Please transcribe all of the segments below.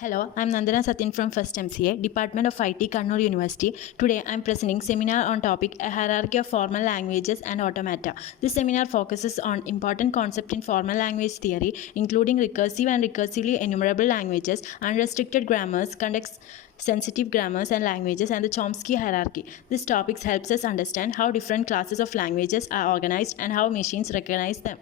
Hello, I'm Nandana Satyan from First MCA, Department of IT, Kannur University. Today, I'm presenting seminar on topic A Hierarchy of Formal Languages and Automata. This seminar focuses on important concept in formal language theory, including recursive and recursively enumerable languages, unrestricted grammars, context sensitive grammars and languages, and the Chomsky hierarchy. This topic helps us understand how different classes of languages are organized and how machines recognize them.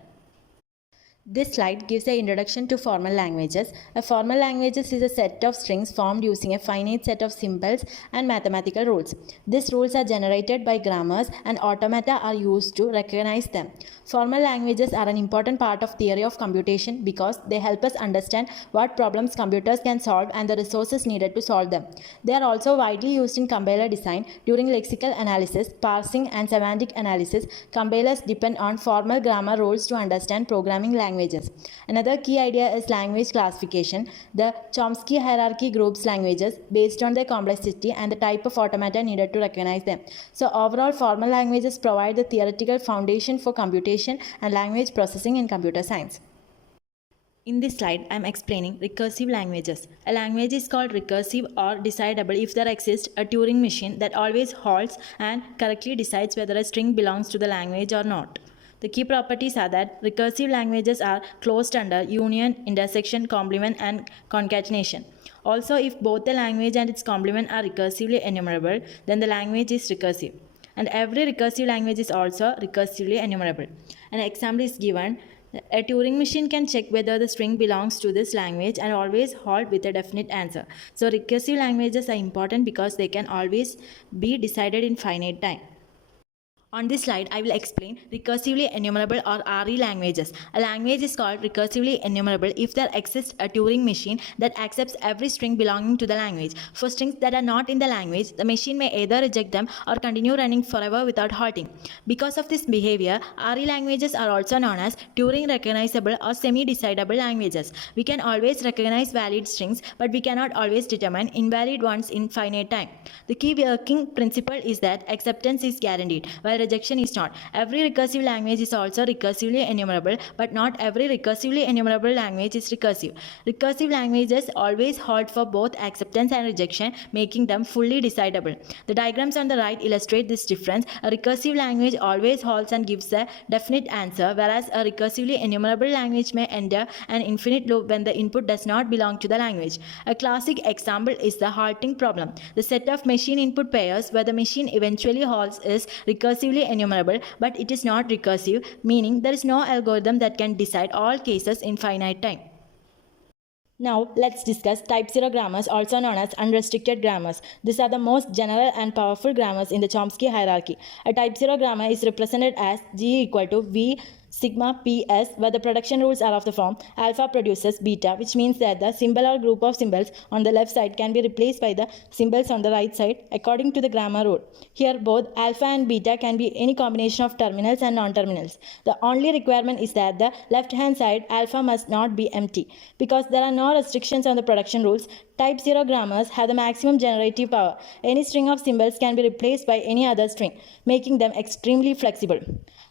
This slide gives an introduction to formal languages. A formal languages is a set of strings formed using a finite set of symbols and mathematical rules. These rules are generated by grammars and automata are used to recognize them. Formal languages are an important part of theory of computation because they help us understand what problems computers can solve and the resources needed to solve them. They are also widely used in compiler design. During lexical analysis, parsing and semantic analysis, compilers depend on formal grammar rules to understand programming languages. Another key idea is language classification. The Chomsky hierarchy groups languages based on their complexity and the type of automata needed to recognize them. So overall, formal languages provide the theoretical foundation for computation and language processing in computer science. In this slide, I am explaining recursive languages. A language is called recursive or decidable if there exists a Turing machine that always halts and correctly decides whether a string belongs to the language or not. The key properties are that recursive languages are closed under union, intersection, complement, and concatenation. Also, if both the language and its complement are recursively enumerable, then the language is recursive. And every recursive language is also recursively enumerable. An example is given. A Turing machine can check whether the string belongs to this language and always halt with a definite answer. So recursive languages are important because they can always be decided in finite time. On this slide, I will explain recursively enumerable or RE languages. A language is called recursively enumerable if there exists a Turing machine that accepts every string belonging to the language. For strings that are not in the language, the machine may either reject them or continue running forever without halting. Because of this behavior, RE languages are also known as Turing recognizable or semi-decidable languages. We can always recognize valid strings, but we cannot always determine invalid ones in finite time. The key working principle is that acceptance is guaranteed, while rejection is not. Every recursive language is also recursively enumerable, but not every recursively enumerable language is recursive. Recursive languages always halt for both acceptance and rejection, making them fully decidable. The diagrams on the right illustrate this difference. A recursive language always halts and gives a definite answer, whereas a recursively enumerable language may enter an infinite loop when the input does not belong to the language. A classic example is the halting problem. The set of machine input pairs where the machine eventually halts is recursively enumerable, but it is not recursive, meaning there is no algorithm that can decide all cases in finite time. Now, let's discuss type 0 grammars, also known as unrestricted grammars. These are the most general and powerful grammars in the Chomsky hierarchy. A type 0 grammar is represented as G equal to V sigma ps, where the production rules are of the form alpha produces beta, which means that the symbol or group of symbols on the left side can be replaced by the symbols on the right side according to the grammar rule. Here both alpha and beta can be any combination of terminals and non-terminals. The only requirement is that the left hand side alpha must not be empty. Because there are no restrictions on the production rules, type 0 grammars have the maximum generative power. Any string of symbols can be replaced by any other string, making them extremely flexible.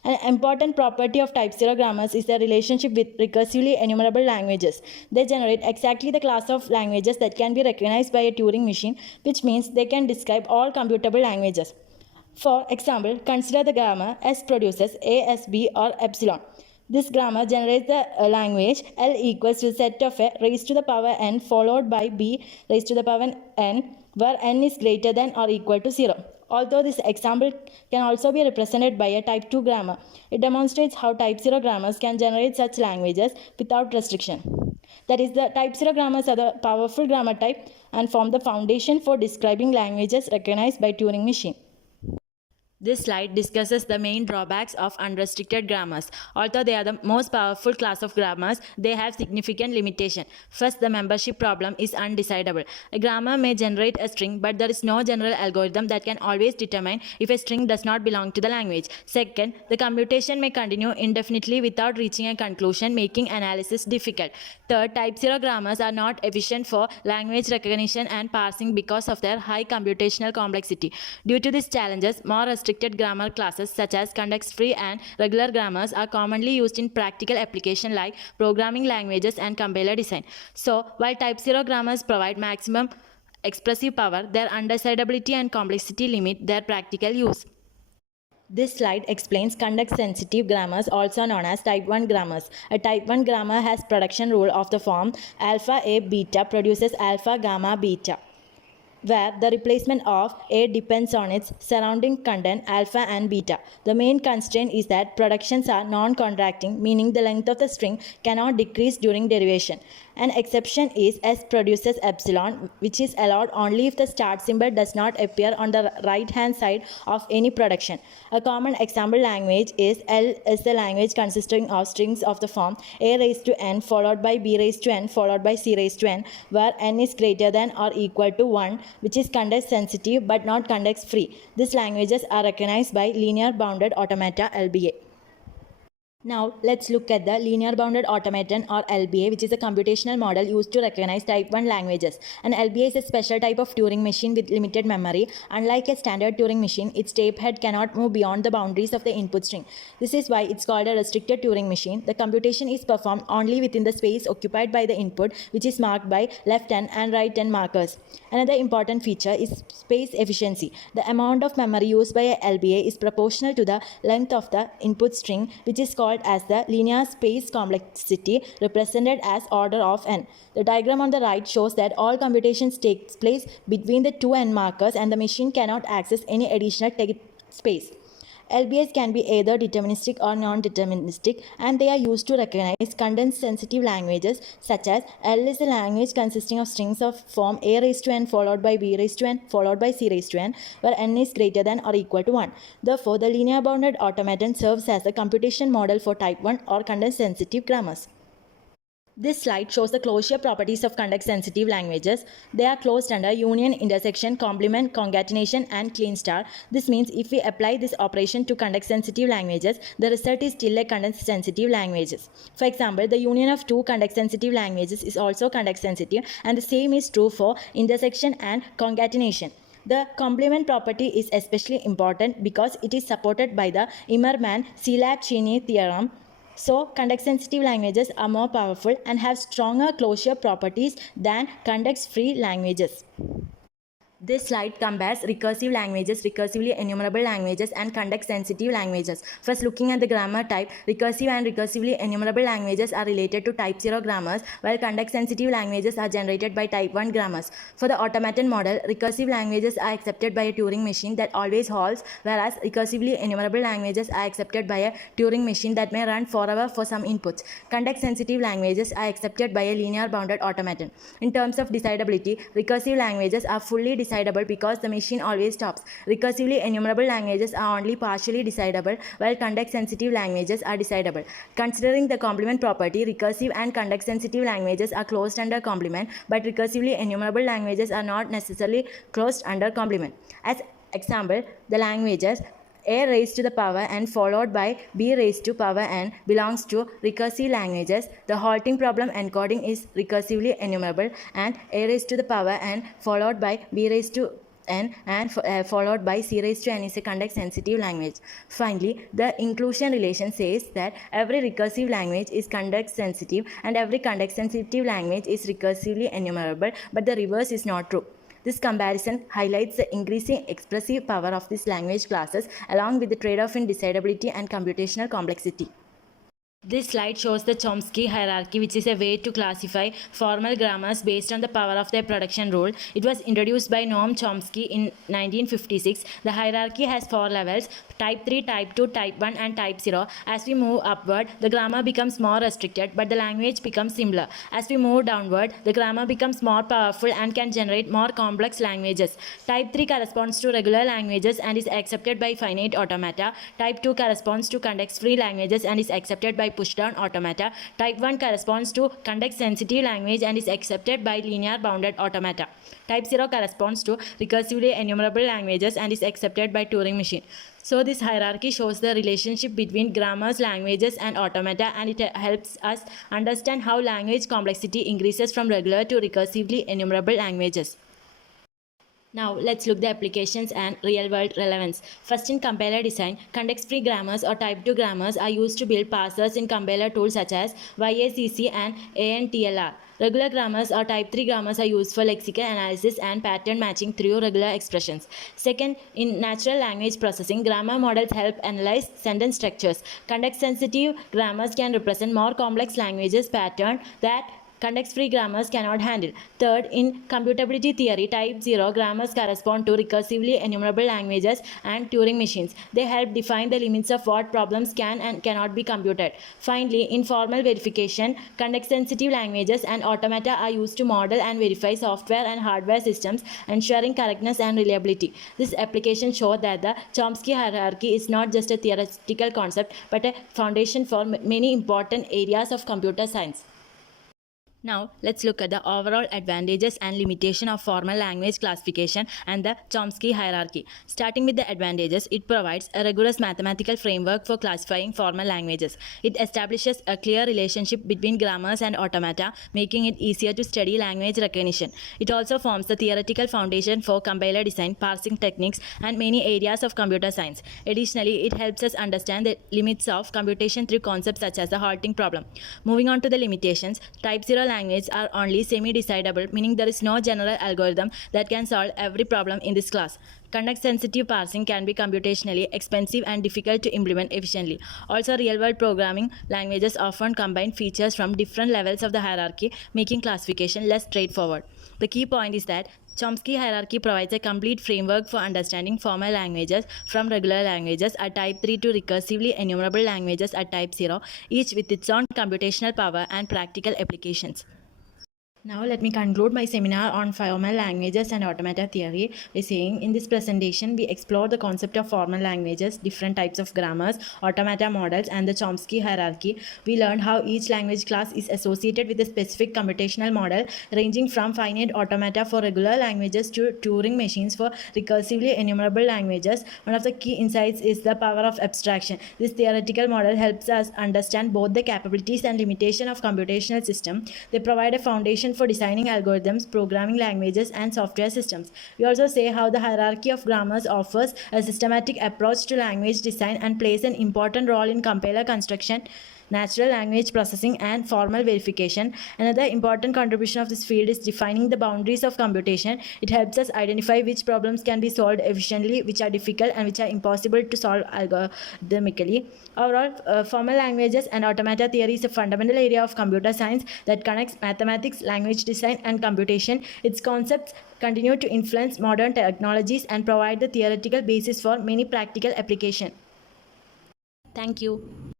An important property of type 0 grammars is their relationship with recursively enumerable languages. They generate exactly the class of languages that can be recognized by a Turing machine, which means they can describe all computable languages. For example, consider the grammar S produces A, S, B or epsilon. This grammar generates the language L equals to the set of A raised to the power n followed by B raised to the power n, where n is greater than or equal to 0. Although this example can also be represented by a type 2 grammar, it demonstrates how type 0 grammars can generate such languages without restriction. That is, the type 0 grammars are the powerful grammar type and form the foundation for describing languages recognized by Turing machine. This slide discusses the main drawbacks of unrestricted grammars. Although they are the most powerful class of grammars, they have significant limitation. First, the membership problem is undecidable. A grammar may generate a string, but there is no general algorithm that can always determine if a string does not belong to the language. Second, the computation may continue indefinitely without reaching a conclusion, making analysis difficult. Third, type 0 grammars are not efficient for language recognition and parsing because of their high computational complexity. Due to these challenges, more restrictions restricted grammar classes such as context-free and regular grammars are commonly used in practical application like programming languages and compiler design. So, while type 0 grammars provide maximum expressive power, their undecidability and complexity limit their practical use. This slide explains context-sensitive grammars, also known as type 1 grammars. A type 1 grammar has production rule of the form alpha A beta produces alpha gamma beta, where the replacement of A depends on its surrounding content alpha and beta. The main constraint is that productions are non-contracting, meaning the length of the string cannot decrease during derivation. An exception is S produces epsilon, which is allowed only if the start symbol does not appear on the right-hand side of any production. A common example language is L is the language consisting of strings of the form A raised to n followed by B raised to n followed by C raised to n, where n is greater than or equal to 1, which is context sensitive but not context free. These languages are recognized by linear bounded automata (LBA). Now let's look at the linear bounded automaton or LBA, which is a computational model used to recognize type 1 languages. An LBA is a special type of Turing machine with limited memory. Unlike a standard Turing machine, its tape head cannot move beyond the boundaries of the input string. This is why it's called a restricted Turing machine. The computation is performed only within the space occupied by the input, which is marked by left hand and right hand markers. Another important feature is space efficiency. The amount of memory used by a LBA is proportional to the length of the input string, which is called as the linear space complexity, represented as order of n. The diagram on the right shows that all computations take place between the two n markers and the machine cannot access any additional space. LBAs can be either deterministic or non-deterministic, and they are used to recognize context-sensitive languages such as L is a language consisting of strings of form A raised to n followed by B raised to n followed by C raised to n, where n is greater than or equal to 1. Therefore, the linear bounded automaton serves as a computation model for type 1 or context-sensitive grammars. This slide shows the closure properties of context-sensitive languages. They are closed under union, intersection, complement, concatenation, and clean star. This means if we apply this operation to context-sensitive languages, the result is still a context-sensitive languages. For example, the union of two context-sensitive languages is also context-sensitive, and the same is true for intersection and concatenation. The complement property is especially important because it is supported by the Immermann-Seelap-Cheney theorem. So, context-sensitive languages are more powerful and have stronger closure properties than context-free languages. This slide compares recursive languages, recursively enumerable languages, and context-sensitive languages. First, looking at the grammar type, recursive and recursively enumerable languages are related to type 0 grammars, while context-sensitive languages are generated by type 1 grammars. For the automaton model, recursive languages are accepted by a Turing machine that always halts, whereas recursively enumerable languages are accepted by a Turing machine that may run forever for some inputs. Context-sensitive languages are accepted by a linear bounded automaton. In terms of decidability, recursive languages are fully decidable because the machine always stops. Recursively enumerable languages are only partially decidable, while context-sensitive languages are decidable. Considering the complement property, recursive and context-sensitive languages are closed under complement, but recursively enumerable languages are not necessarily closed under complement. As example, the languages A raised to the power n followed by B raised to power n belongs to recursive languages. The halting problem encoding is recursively enumerable, and A raised to the power n followed by B raised to n and followed by C raised to n is a context-sensitive language. Finally, the inclusion relation says that every recursive language is context-sensitive and every context-sensitive language is recursively enumerable, but the reverse is not true. This comparison highlights the increasing expressive power of these language classes along with the trade-off in decidability and computational complexity. This slide shows the Chomsky hierarchy, which is a way to classify formal grammars based on the power of their production rule. It was introduced by Noam Chomsky in 1956. The hierarchy has 4 levels: type 3, type 2, type 1, and type 0. As we move upward, the grammar becomes more restricted, but the language becomes simpler. As we move downward, the grammar becomes more powerful and can generate more complex languages. Type 3 corresponds to regular languages and is accepted by finite automata. Type 2 corresponds to context-free languages and is accepted by push-down automata. Type 1 corresponds to context-sensitive language and is accepted by linear bounded automata. Type 0 corresponds to recursively enumerable languages and is accepted by Turing machine. So this hierarchy shows the relationship between grammars, languages, and automata, and it helps us understand how language complexity increases from regular to recursively enumerable languages. Now let's look the applications and real-world relevance. First, in compiler design, context-free grammars or type 2 grammars are used to build parsers in compiler tools such as YACC and ANTLR. Regular grammars or type 3 grammars are used for lexical analysis and pattern matching through regular expressions. Second, in natural language processing, grammar models help analyze sentence structures. Context-sensitive grammars can represent more complex languages pattern that context-free grammars cannot handle. Third, in computability theory, type 0 grammars correspond to recursively enumerable languages and Turing machines. They help define the limits of what problems can and cannot be computed. Finally, in formal verification, context-sensitive languages and automata are used to model and verify software and hardware systems, ensuring correctness and reliability. This application shows that the Chomsky hierarchy is not just a theoretical concept, but a foundation for many important areas of computer science. Now, let's look at the overall advantages and limitation of formal language classification and the Chomsky hierarchy. Starting with the advantages, it provides a rigorous mathematical framework for classifying formal languages. It establishes a clear relationship between grammars and automata, making it easier to study language recognition. It also forms the theoretical foundation for compiler design, parsing techniques, and many areas of computer science. Additionally, it helps us understand the limits of computation through concepts such as the halting problem. Moving on to the limitations, type 0 languages are only semi-decidable, meaning there is no general algorithm that can solve every problem in this class. Context-sensitive parsing can be computationally expensive and difficult to implement efficiently. Also, real-world programming languages often combine features from different levels of the hierarchy, making classification less straightforward. The key point is that Chomsky hierarchy provides a complete framework for understanding formal languages from regular languages at type 3 to recursively enumerable languages at type 0, each with its own computational power and practical applications. Now let me conclude my seminar on formal languages and automata theory by saying in this presentation we explore the concept of formal languages, different types of grammars, automata models and the Chomsky hierarchy. We learned how each language class is associated with a specific computational model ranging from finite automata for regular languages to Turing machines for recursively enumerable languages. One of the key insights is the power of abstraction. This theoretical model helps us understand both the capabilities and limitation of computational system. They provide a foundation for designing algorithms, programming languages, and software systems. We also say how the hierarchy of grammars offers a systematic approach to language design and plays an important role in compiler construction, natural language processing, and formal verification. Another important contribution of this field is defining the boundaries of computation. It helps us identify which problems can be solved efficiently, which are difficult, and which are impossible to solve algorithmically. Overall, formal languages and automata theory is a fundamental area of computer science that connects mathematics, language design, and computation. Its concepts continue to influence modern technologies and provide the theoretical basis for many practical applications. Thank you.